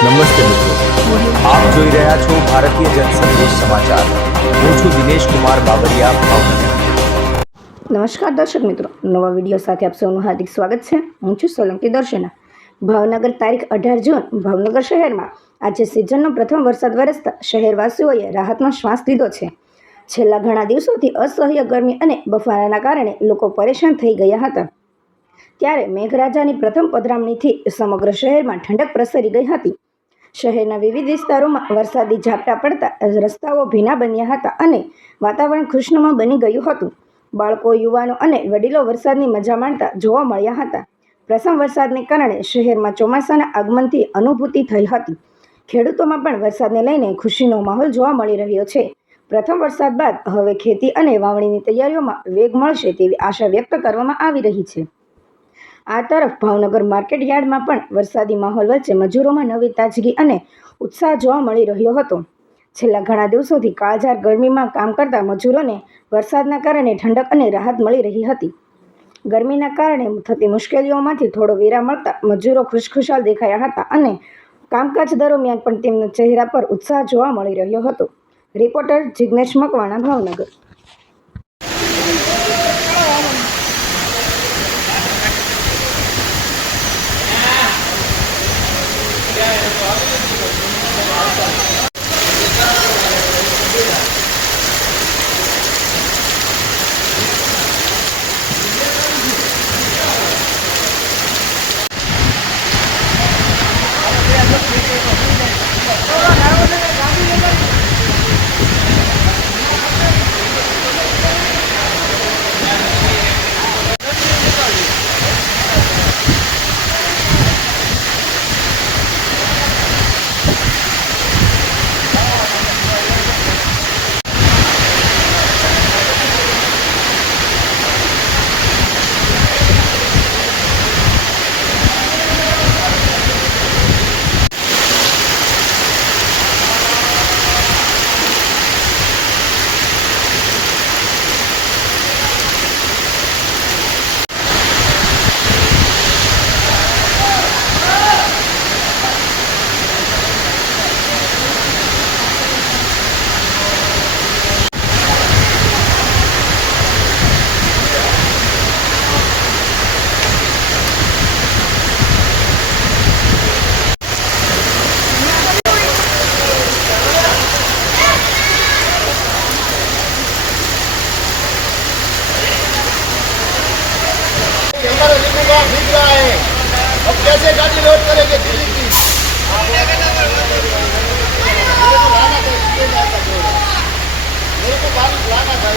નમસ્તે મિત્રો, આપ જોઈ રહ્યા છો ભારતીય જનસંદેશ સમાચાર. હું છું દિનેશ કુમાર બાબરિયા, ભાવનગર. નમસ્કાર દર્શક મિત્રો, નવા વિડીયો સાથે આપ સૌનું હાર્દિક સ્વાગત છે. હું છું સોલંકી દર્શના. ભાવનગર તારીખ 18 જૂન. ભાવનગર શહેરમાં આજે સિઝનનો પ્રથમ વરસાદ વરસતા શહેરવાસીઓએ રાહતનો શ્વાસ લીધો છે. છેલ્લા ઘણા દિવસોથી અસહ્ય ગરમી અને બફારાના કારણે લોકો પરેશાન થઈ ગયા હતા. ત્યારે મેઘરાજાની પ્રથમ પધરામણીથી સમગ્ર શહેરમાં ઠંડક પ્રસરી ગઈ હતી. શહેરના વિવિધ વિસ્તારોમાં વરસાદી ઝાપટા પડતા રસ્તાઓ ભીના બન્યા હતા અને વાતાવરણ ખુશનુમા બની ગયું હતું. બાળકો, યુવાનો અને વડીલો વરસાદની મજા માણતા જોવા મળ્યા હતા. પ્રથમ વરસાદને કારણે શહેરમાં ચોમાસાના આગમનથી અનુભૂતિ થઈ હતી. ખેડૂતોમાં પણ વરસાદને લઈને ખુશીનો માહોલ જોવા મળી રહ્યો છે. પ્રથમ વરસાદ બાદ હવે ખેતી અને વાવણીની તૈયારીઓમાં વેગ મળશે તેવી આશા વ્યક્ત કરવામાં આવી રહી છે. આ તરફ ભાવનગર માર્કેટ યાર્ડમાં પણ વરસાદી માહોલ વચ્ચે મજૂરોમાં નવી તાજગી અને ઉત્સાહ જોવા મળી રહ્યો હતો. છેલ્લા ઘણા દિવસોથી કાળઝાળ ગરમીમાં કામ કરતા મજૂરોને વરસાદના કારણે ઠંડક અને રાહત મળી રહી હતી. ગરમીના કારણે થતી મુશ્કેલીઓમાંથી થોડો વિરામ મળતા મજૂરો ખુશખુશાલ દેખાયા હતા અને કામકાજ દરમિયાન પણ તેમના ચહેરા પર ઉત્સાહ જોવા મળી રહ્યો હતો. રિપોર્ટર જિગ્નેશ મકવાણા, ભાવનગર. भीग रहा है, अब कैसे गाड़ी लोड करेंगे दिल्ली की? मेरे को बारिश लाना था।